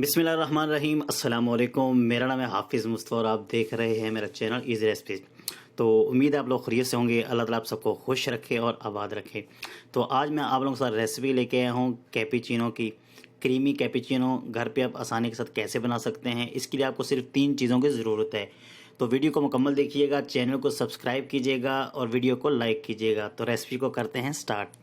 बिस्मिल्लाहिर्रहमानिर्रहीम अस्सलाम वालेकुम। मेरा नाम है हाफिज़ मुस्तफ़ा और आप देख रहे हैं मेरा चैनल इज़ी रेसिपीज़। तो उम्मीद है आप लोग खैरियत से होंगे। अल्लाह ताला आप सबको खुश रखे और आबाद रखे। तो आज मैं आप लोगों के साथ रेसिपी लेके आया हूँ कैपेचिनो की। क्रीमी कैपेचिनो घर पे आप आसानी के साथ कैसे बना सकते हैं, इसके लिए आपको सिर्फ 3 चीज़ों की ज़रूरत है। तो वीडियो को मुकम्मल देखिएगा, चैनल को सब्सक्राइब कीजिएगा और वीडियो को लाइक कीजिएगा। तो रेसिपी को करते हैं स्टार्ट।